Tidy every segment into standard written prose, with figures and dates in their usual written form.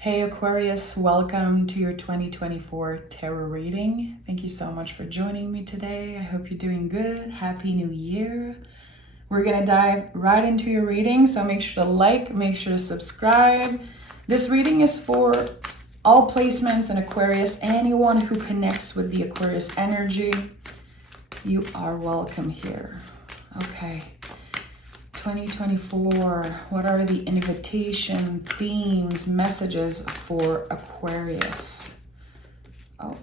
Hey Aquarius, welcome to your 2024 tarot reading. Thank you so much for joining me today. I hope you're doing good. Happy New Year. We're gonna dive right into your reading, so make sure to like, make sure to subscribe. This reading is for all placements in Aquarius, anyone who connects with the Aquarius energy. You are welcome here. Okay. 2024, what are the invitation, themes, messages for Aquarius? Oh,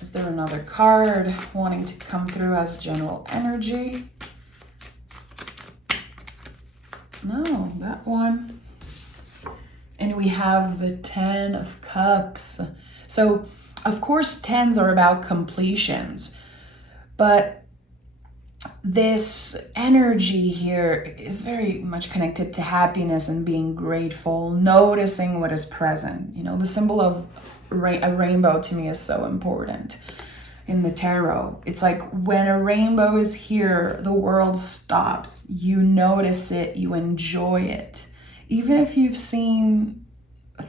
is there another card wanting to come through as general energy? No, that one. And we have the 10 of Cups. So, of course, 10s are about completions, but this energy here is very much connected to happiness and being grateful, noticing what is present. You know, the symbol of a rainbow to me is so important in the tarot. It's like when a rainbow is here, the world stops. You notice it, you enjoy it. Even if you've seen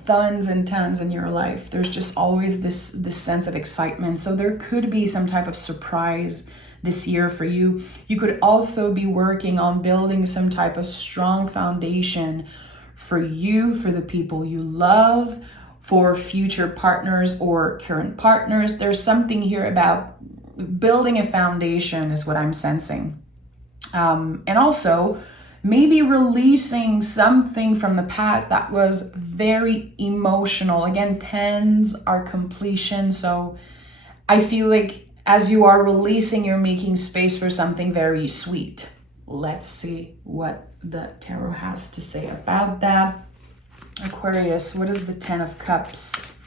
tons and tons in your life, there's just always this sense of excitement. So there could be some type of surprise this year for you. You could also be working on building some type of strong foundation for you, for the people you love, for future partners or current partners. There's something here about building a foundation is what I'm sensing. And also maybe releasing something from the past that was very emotional. Again, 10s are completion. So I feel like as you are releasing, you're making space for something very sweet. Let's see what the tarot has to say about that. Aquarius, what is the 10 of Cups?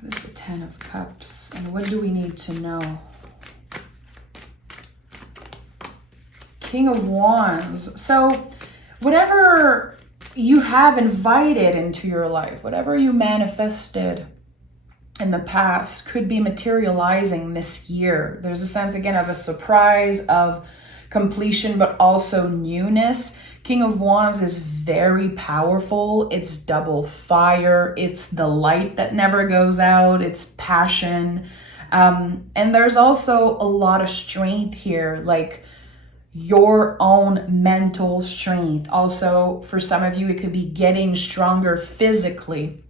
What is the 10 of Cups? And what do we need to know? King of Wands. So whatever you have invited into your life, whatever you manifested in the past could be materializing this year. There's a sense again of a surprise, of completion, but also newness. King of Wands is very powerful. It's double fire. It's the light that never goes out. It's passion. And there's also a lot of strength here, like your own mental strength. Also, for some of you, it could be getting stronger physically.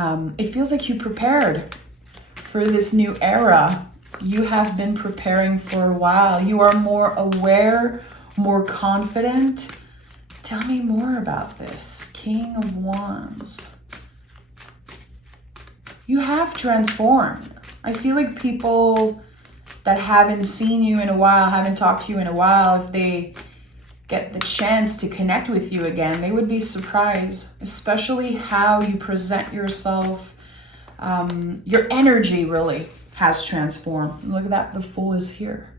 It feels like you prepared for this new era. You have been preparing for a while. You are more aware, more confident. Tell me more about this. King of Wands. You have transformed. I feel like people that haven't seen you in a while, haven't talked to you in a while, if they get the chance to connect with you again, they would be surprised, especially how you present yourself. Your energy really has transformed. Look at that, the Fool is here.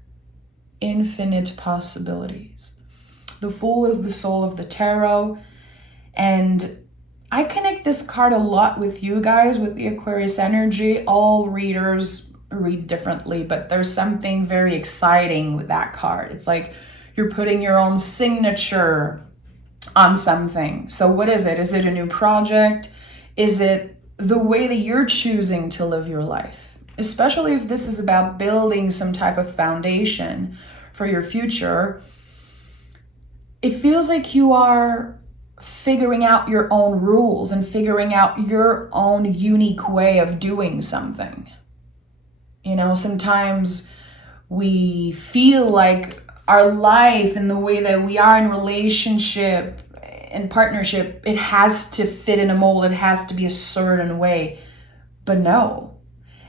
Infinite possibilities. The Fool is the soul of the tarot, and I connect this card a lot with you guys, with the Aquarius energy. All readers read differently, but there's something very exciting with that card. It's like you're putting your own signature on something. So what is it? Is it a new project? Is it the way that you're choosing to live your life? Especially if this is about building some type of foundation for your future. It feels like you are figuring out your own rules and figuring out your own unique way of doing something. You know, sometimes we feel like our life and the way that we are in relationship and partnership, it has to fit in a mold. It has to be a certain way. But no.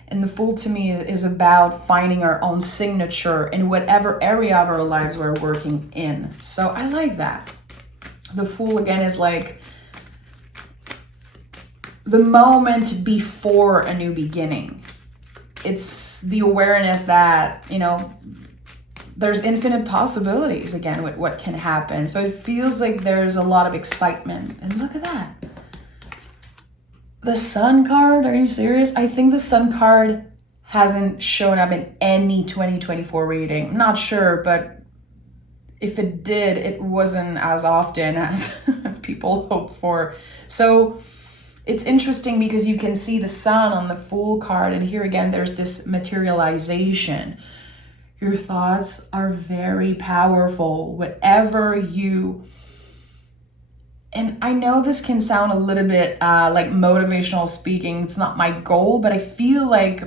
And the Fool to me is about finding our own signature in whatever area of our lives we're working in. So I like that. The Fool again is like the moment before a new beginning. It's the awareness that, you know, there's infinite possibilities again with what can happen. So it feels like there's a lot of excitement. And look at that. The Sun card, are you serious? I think the Sun card hasn't shown up in any 2024 reading. Not sure, but if it did, it wasn't as often as people hope for. So it's interesting because you can see the sun on the Fool card, and here again, there's this materialization. Your thoughts are very powerful. Whatever you, and I know this can sound a little bit like motivational speaking. It's not my goal, but I feel like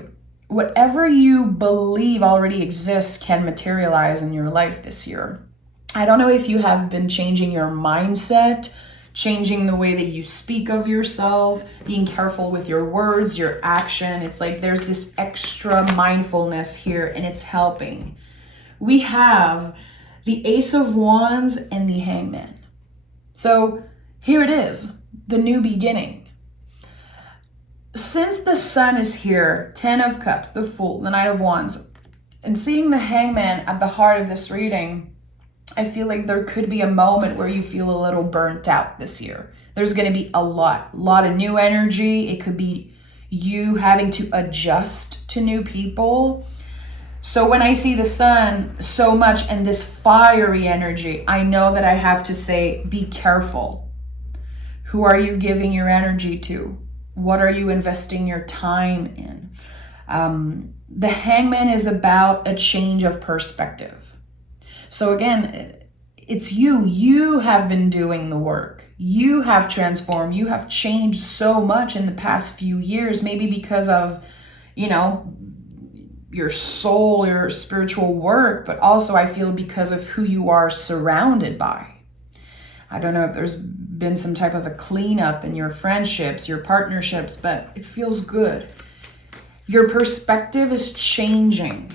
whatever you believe already exists can materialize in your life this year. I don't know if you have been changing your mindset, changing the way that you speak of yourself, being careful with your words, your action. It's like there's this extra mindfulness here, and it's helping. We have the Ace of Wands and the Hangman. So here it is, the new beginning. Since the sun is here, 10 of Cups, the Fool, the Knight of Wands, and seeing the Hangman at the heart of this reading, I feel like there could be a moment where you feel a little burnt out this year. There's going to be a lot of new energy. It could be you having to adjust to new people. So when I see the sun so much and this fiery energy, I know that I have to say, be careful. Who are you giving your energy to? What are you investing your time in? The Hangman is about a change of perspective. So again, it's you. You have been doing the work. You have transformed. You have changed so much in the past few years, maybe because of, your soul, your spiritual work, but also I feel because of who you are surrounded by. I don't know if there's been some type of a cleanup in your friendships, your partnerships, but it feels good. Your perspective is changing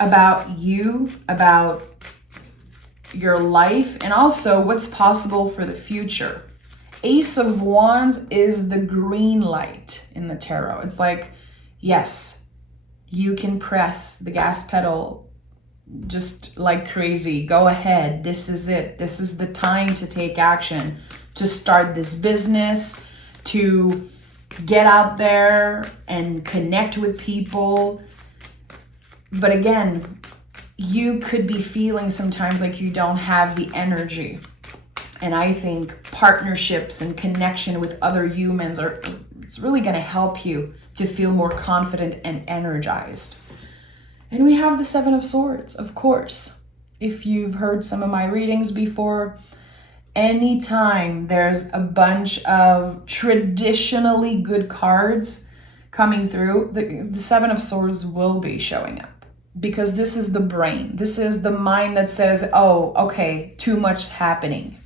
about you, about your life, and also what's possible for the future. Ace of Wands is the green light in the tarot. It's like, yes, you can press the gas pedal just like crazy. Go ahead. This is it. This is the time to take action, to start this business, to get out there and connect with people. But again, you could be feeling sometimes like you don't have the energy. And I think partnerships and connection with other humans it's really going to help you to feel more confident and energized. And we have the Seven of Swords, of course. If you've heard some of my readings before, anytime there's a bunch of traditionally good cards coming through, the Seven of Swords will be showing up. Because this is the brain. This is the mind that says, oh, okay, too much's happening.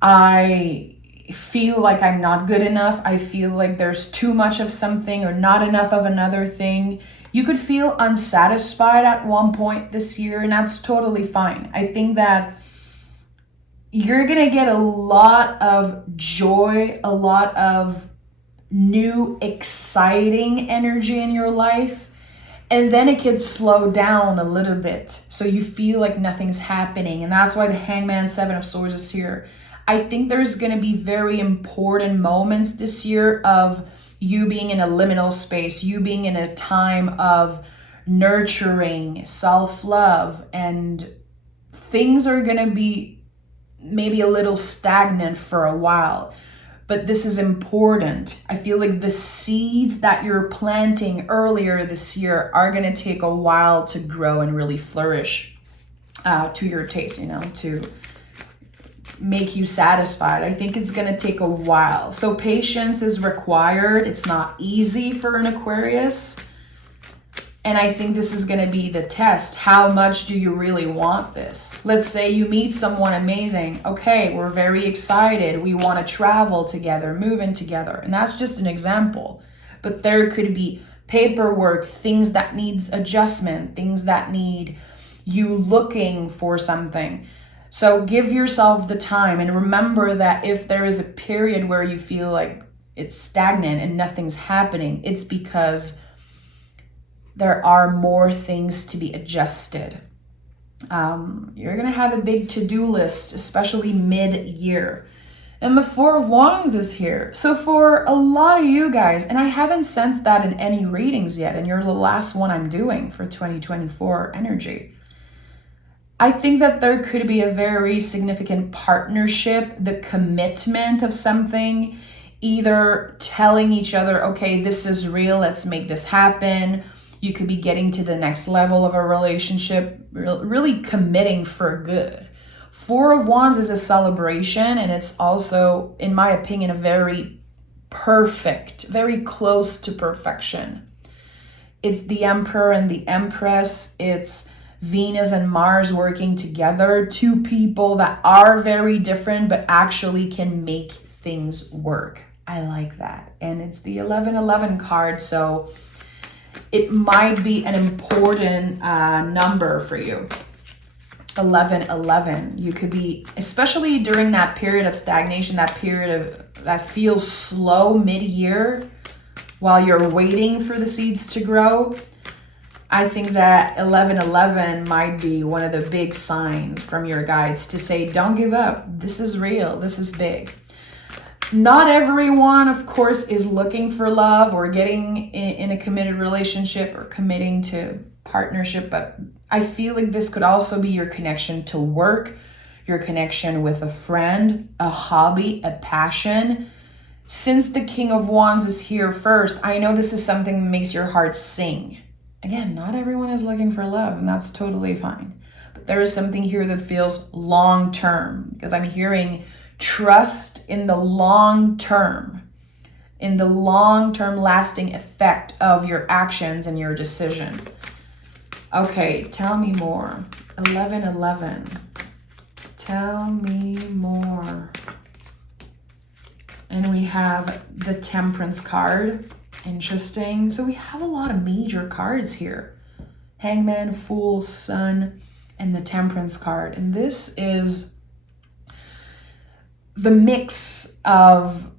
I feel like I'm not good enough. I feel like there's too much of something or not enough of another thing. You could feel unsatisfied at one point this year, and that's totally fine. I think that you're going to get a lot of joy, a lot of new, exciting energy in your life. And then it could slow down a little bit. So you feel like nothing's happening. And that's why the Hangman, Seven of Swords is here. I think there's going to be very important moments this year of you being in a liminal space, you being in a time of nurturing, self-love, and things are going to be maybe a little stagnant for a while. But this is important. I feel like the seeds that you're planting earlier this year are going to take a while to grow and really flourish to your taste, to make you satisfied. I think it's going to take a while. So patience is required. It's not easy for an Aquarius. And I think this is going to be the test. How much do you really want this? Let's say you meet someone amazing. Okay, we're very excited. We want to travel together, move in together. And that's just an example. But there could be paperwork, things that needs adjustment, things that need you looking for something. So give yourself the time, and remember that if there is a period where you feel like it's stagnant and nothing's happening, it's because there are more things to be adjusted. You're going to have a big to-do list, especially mid-year. And the Four of Wands is here. So for a lot of you guys, and I haven't sensed that in any readings yet, and you're the last one I'm doing for 2024 energy. I think that there could be a very significant partnership, the commitment of something, either telling each other, okay, this is real, let's make this happen. You could be getting to the next level of a relationship, really committing for good. Four of Wands is a celebration, and it's also, in my opinion, a very perfect, very close to perfection. It's the Emperor and the Empress. It's Venus and Mars working together. Two people that are very different, but actually can make things work. I like that. And it's the 1111 card, so it might be an important number for you. 1111. You could be, especially during that period of stagnation, that period of that feels slow mid-year while you're waiting for the seeds to grow. I think that 1111 might be one of the big signs from your guides to say, don't give up. This is real. This is big. Not everyone, of course, is looking for love or getting in a committed relationship or committing to partnership, but I feel like this could also be your connection to work, your connection with a friend, a hobby, a passion. Since the King of Wands is here first, I know this is something that makes your heart sing. Again, not everyone is looking for love, and that's totally fine. But there is something here that feels long-term, because I'm hearing trust in the long-term lasting effect of your actions and your decision. Okay, tell me more. 1111. Tell me more. And we have the Temperance card. Interesting. So we have a lot of major cards here. Hangman, Fool, Sun, and the Temperance card. And this is the mix of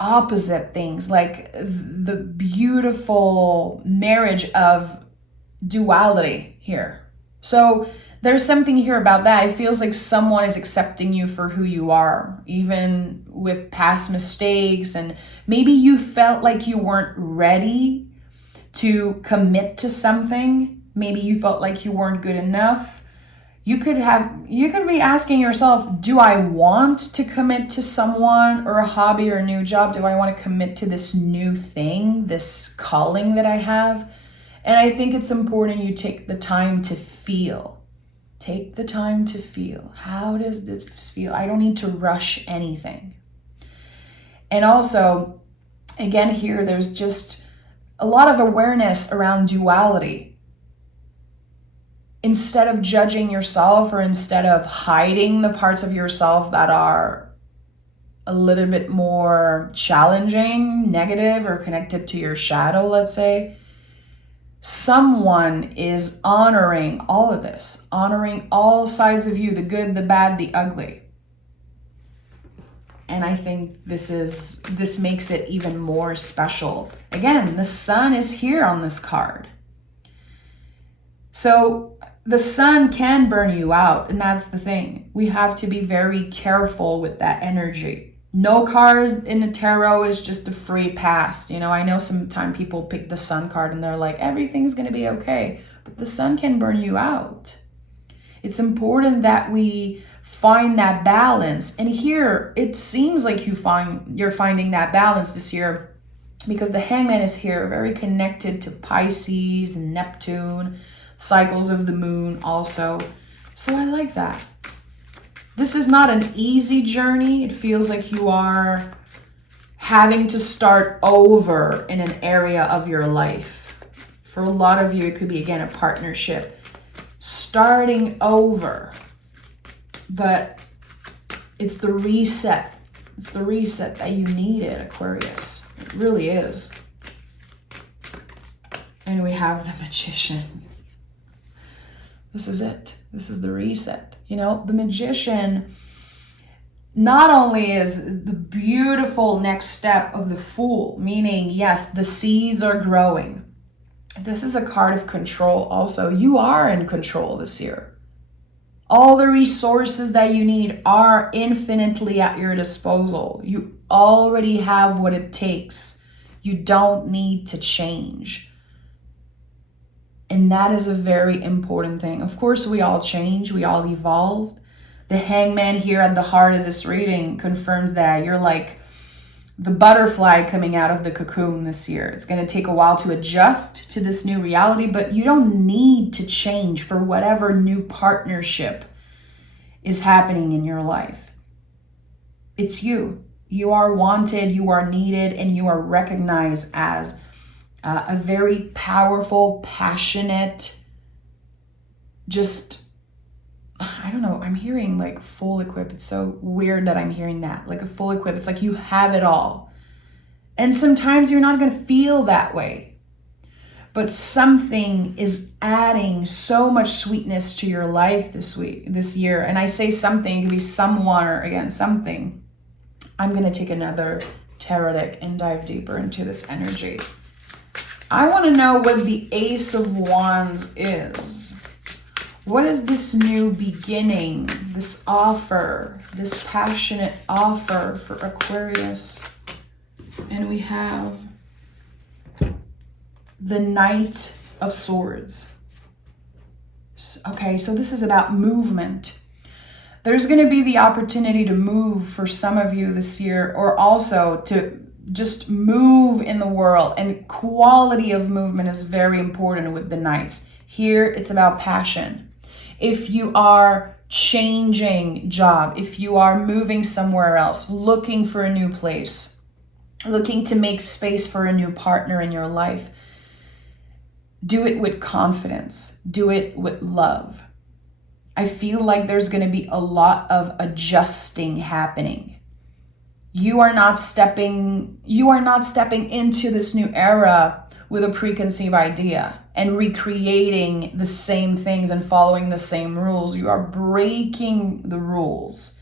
opposite things, like the beautiful marriage of duality here. So there's something here about that. It feels like someone is accepting you for who you are, even with past mistakes, and maybe you felt like you weren't ready to commit to something. Maybe you felt like you weren't good enough. You could be asking yourself, do I want to commit to someone or a hobby or a new job? Do I want to commit to this new thing, this calling that I have? And I think it's important you take the time to feel. Take the time to feel. How does this feel? I don't need to rush anything. And also, again, here, there's just a lot of awareness around duality. Instead of judging yourself, or instead of hiding the parts of yourself that are a little bit more challenging, negative, or connected to your shadow, let's say, someone is honoring all of this, honoring all sides of you, the good, the bad, the ugly. And I think this makes it even more special. Again, the Sun is here on this card. So the Sun can burn you out, and that's the thing. We have to be very careful with that energy. No card in the tarot is just a free pass. You know, I know sometimes people pick the Sun card and they're like, everything's going to be okay. But the Sun can burn you out. It's important that we find that balance. And here, it seems like you're finding that balance this year, because the Hangman is here, very connected to Pisces and Neptune, cycles of the moon also. So I like that. This is not an easy journey. It feels like you are having to start over in an area of your life. For a lot of you, it could be, again, a partnership. Starting over. But it's the reset. It's the reset that you needed, Aquarius. It really is. And we have the Magician. This is it. This is the reset. You know, the Magician not only is the beautiful next step of the Fool, meaning, yes, the seeds are growing. This is a card of control also. You are in control this year. All the resources that you need are infinitely at your disposal. You already have what it takes. You don't need to change. And that is a very important thing. Of course, we all change, we all evolve. The hangman here at the heart of this reading confirms that you're like the butterfly coming out of the cocoon this year. It's going to take a while to adjust to this new reality, but you don't need to change for whatever new partnership is happening in your life. It's you. You are wanted, you are needed, and you are recognized as a very powerful, passionate, just, I don't know, I'm hearing like full equip. It's so weird that I'm hearing that, like a full equip. It's like you have it all. And sometimes you're not going to feel that way. But something is adding so much sweetness to your life this year. And I say something, it could be someone or again, something. I'm going to take another tarot deck and dive deeper into this energy. I want to know what the Ace of Wands is. What is this new beginning, this offer, this passionate offer for Aquarius? And we have the Knight of Swords. Okay, so this is about movement. There's going to be the opportunity to move for some of you this year, or also to just move in the world. And quality of movement is very important with the Knights. Here, it's about passion. If you are changing job, if you are moving somewhere else, looking for a new place, looking to make space for a new partner in your life, do it with confidence. Do it with love. I feel like there's going to be a lot of adjusting happening. You are not stepping into this new era with a preconceived idea and recreating the same things and following the same rules. You are breaking the rules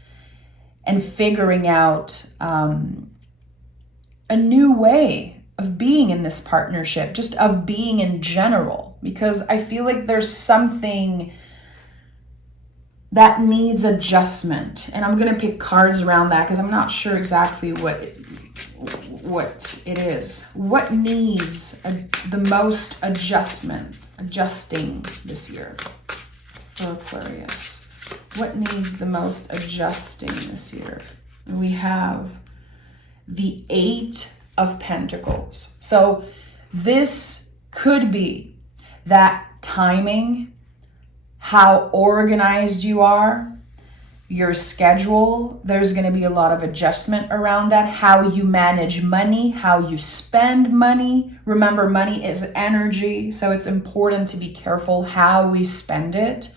and figuring out a new way of being in this partnership, just of being in general, because I feel like there's something that needs adjustment. And I'm going to pick cards around that because I'm not sure exactly what it is. What needs the most adjusting this year for Aquarius? What needs the most adjusting this year? And we have the Eight of Pentacles. So this could be that timing, how organized you are, your schedule. There's going to be a lot of adjustment around that. How you manage money, how you spend money. Remember, money is energy, so it's important to be careful how we spend it.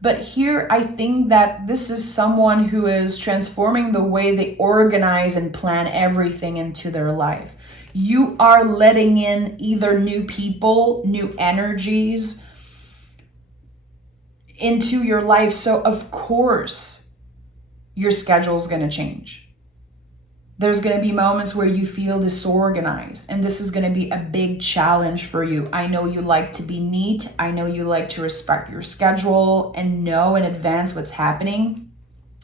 But here, I think that this is someone who is transforming the way they organize and plan everything into their life. You are letting in either new people, new energies into your life. So of course, your schedule is going to change. There's going to be moments where you feel disorganized, and this is going to be a big challenge for you. I know you like to be neat. I know you like to respect your schedule and know in advance what's happening.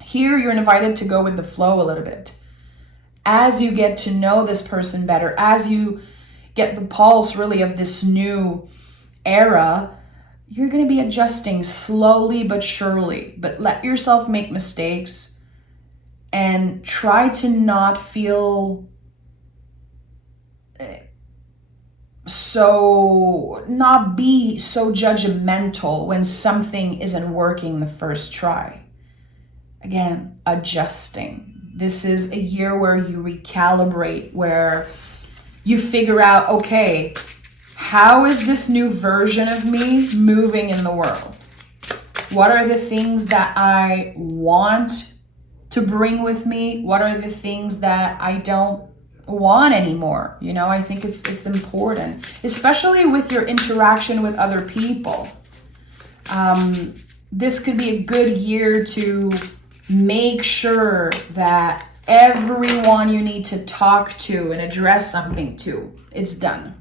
Here, you're invited to go with the flow a little bit. As you get to know this person better, as you get the pulse really of this new era, you're going to be adjusting slowly but surely. But let yourself make mistakes and try to not feel not be so judgmental when something isn't working the first try. Again, adjusting. This is a year where you recalibrate, where you figure out, okay, how is this new version of me moving in the world? What are the things that I want to bring with me? What are the things that I don't want anymore? You know, I think it's important, especially with your interaction with other people. This could be a good year to make sure that everyone you need to talk to and address something to, it's done.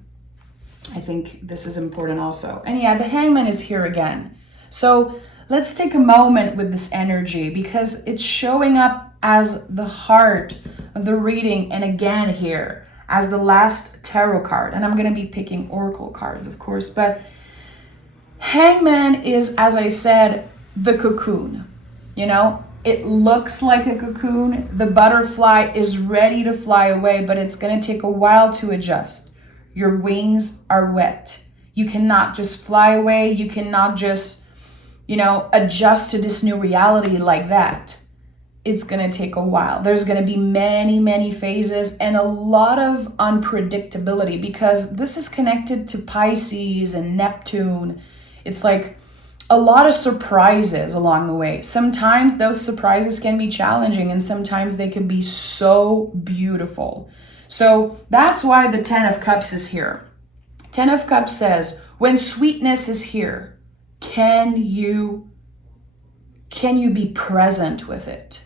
I think this is important also. And yeah, the Hangman is here again. So let's take a moment with this energy because it's showing up as the heart of the reading, and again here as the last tarot card. And I'm going to be picking oracle cards, of course, but Hangman is, as I said, the cocoon. You know, it looks like a cocoon. The butterfly is ready to fly away, but it's going to take a while to adjust. Your wings are wet. You cannot just fly away. You cannot just, adjust to this new reality like that. It's going to take a while. There's going to be many, many phases and a lot of unpredictability, because this is connected to Pisces and Neptune. It's like a lot of surprises along the way. Sometimes those surprises can be challenging, and sometimes they can be so beautiful. So that's why the 10 of Cups is here. 10 of Cups says, when sweetness is here, can you be present with it?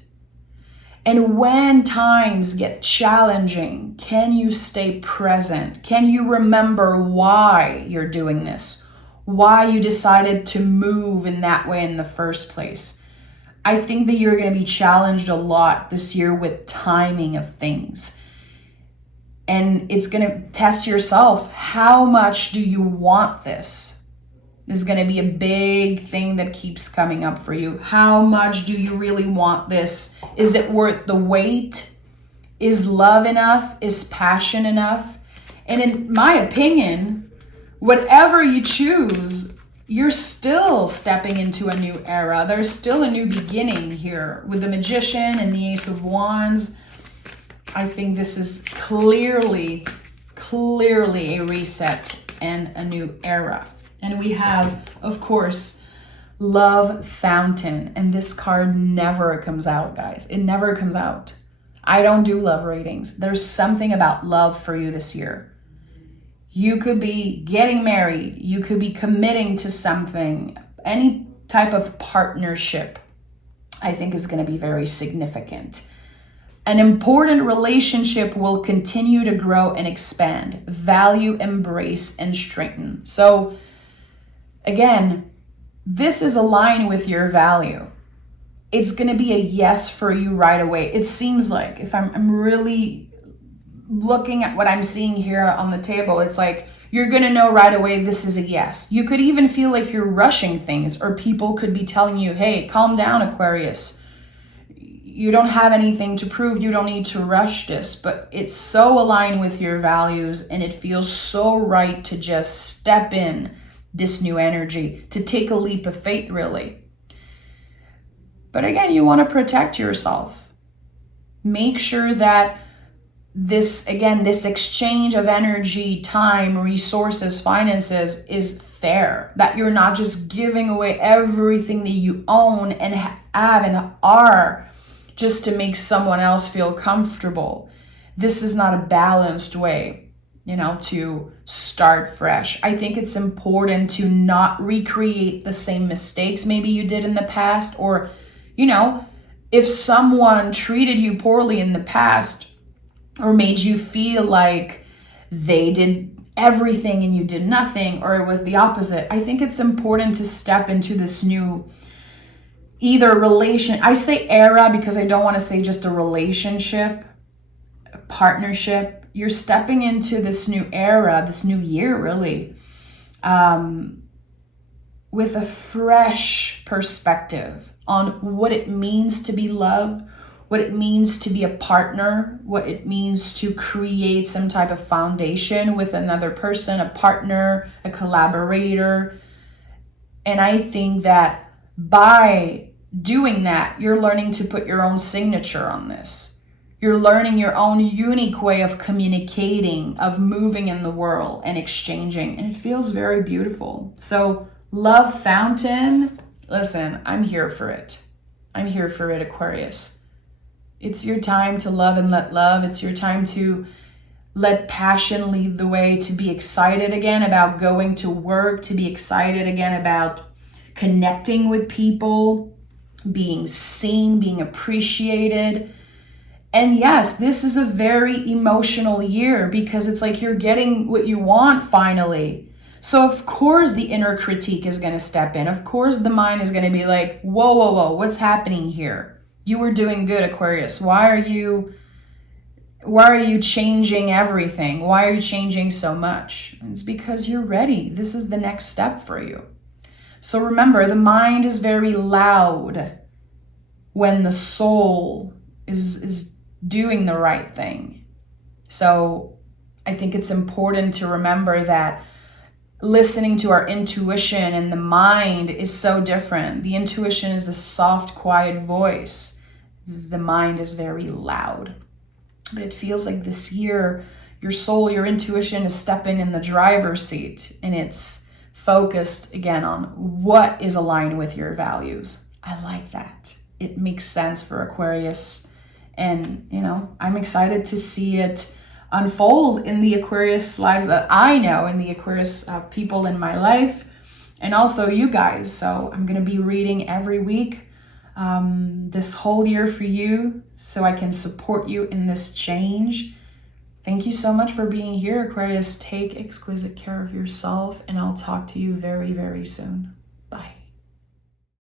And when times get challenging, can you stay present? Can you remember why you're doing this? Why you decided to move in that way in the first place? I think that you're going to be challenged a lot this year with timing of things. And it's going to test yourself. How much do you want this? This is going to be a big thing that keeps coming up for you. How much do you really want this? Is it worth the wait? Is love enough? Is passion enough? And in my opinion, whatever you choose, you're still stepping into a new era. There's still a new beginning here with the Magician and the Ace of Wands. I think this is clearly a reset and a new era. And we have, of course, Love Fountain. And this card never comes out, guys. It never comes out. I don't do love readings. There's something about love for you this year. You could be getting married. You could be committing to something. Any type of partnership, I think, is going to be very significant. An important relationship will continue to grow and expand. Value, embrace, and strengthen. So, again, this is aligned with your value. It's going to be a yes for you right away. It seems like, if I'm really looking at what I'm seeing here on the table, it's like you're going to know right away this is a yes. You could even feel like you're rushing things, or people could be telling you, hey, calm down, Aquarius. You don't have anything to prove. You don't need to rush this. But it's so aligned with your values, and it feels so right to just step in this new energy, to take a leap of faith, really. But again, you want to protect yourself. Make sure that this exchange of energy, time, resources, finances is fair. That you're not just giving away everything that you own and have and are just to make someone else feel comfortable. This is not a balanced way, to start fresh. I think it's important to not recreate the same mistakes maybe you did in the past, or, if someone treated you poorly in the past or made you feel like they did everything and you did nothing, or it was the opposite. I think it's important to step into this new I say era because I don't want to say just a relationship, a partnership. You're stepping into this new era, this new year, really, with a fresh perspective on what it means to be loved, what it means to be a partner, what it means to create some type of foundation with another person, a partner, a collaborator. And I think that by doing that, you're learning to put your own signature on this. You're learning your own unique way of communicating, of moving in the world and exchanging. And it feels very beautiful. So, Love Fountain, listen, I'm here for it. I'm here for it, Aquarius. It's your time to love and let love. It's your time to let passion lead the way, to be excited again about going to work, to be excited again about connecting with people, being seen, being appreciated. And yes, this is a very emotional year because it's like you're getting what you want finally. So of course the inner critique is going to step in. Of course the mind is going to be like, whoa, what's happening here? You were doing good, Aquarius. Why are you changing everything? Why are you changing so much? It's because you're ready. This is the next step for you. So remember, the mind is very loud when the soul is doing the right thing. So I think it's important to remember that listening to our intuition and the mind is so different. The intuition is a soft, quiet voice. The mind is very loud. But it feels like this year, your soul, your intuition is stepping in the driver's seat, and it's focused again on what is aligned with your values. I like that. It makes sense for Aquarius. And, I'm excited to see it unfold in the Aquarius lives that I know, in the Aquarius people in my life, and also you guys. So I'm going to be reading every week this whole year for you, so I can support you in this change. Thank you so much for being here, Aquarius. Take exquisite care of yourself, and I'll talk to you very, very soon.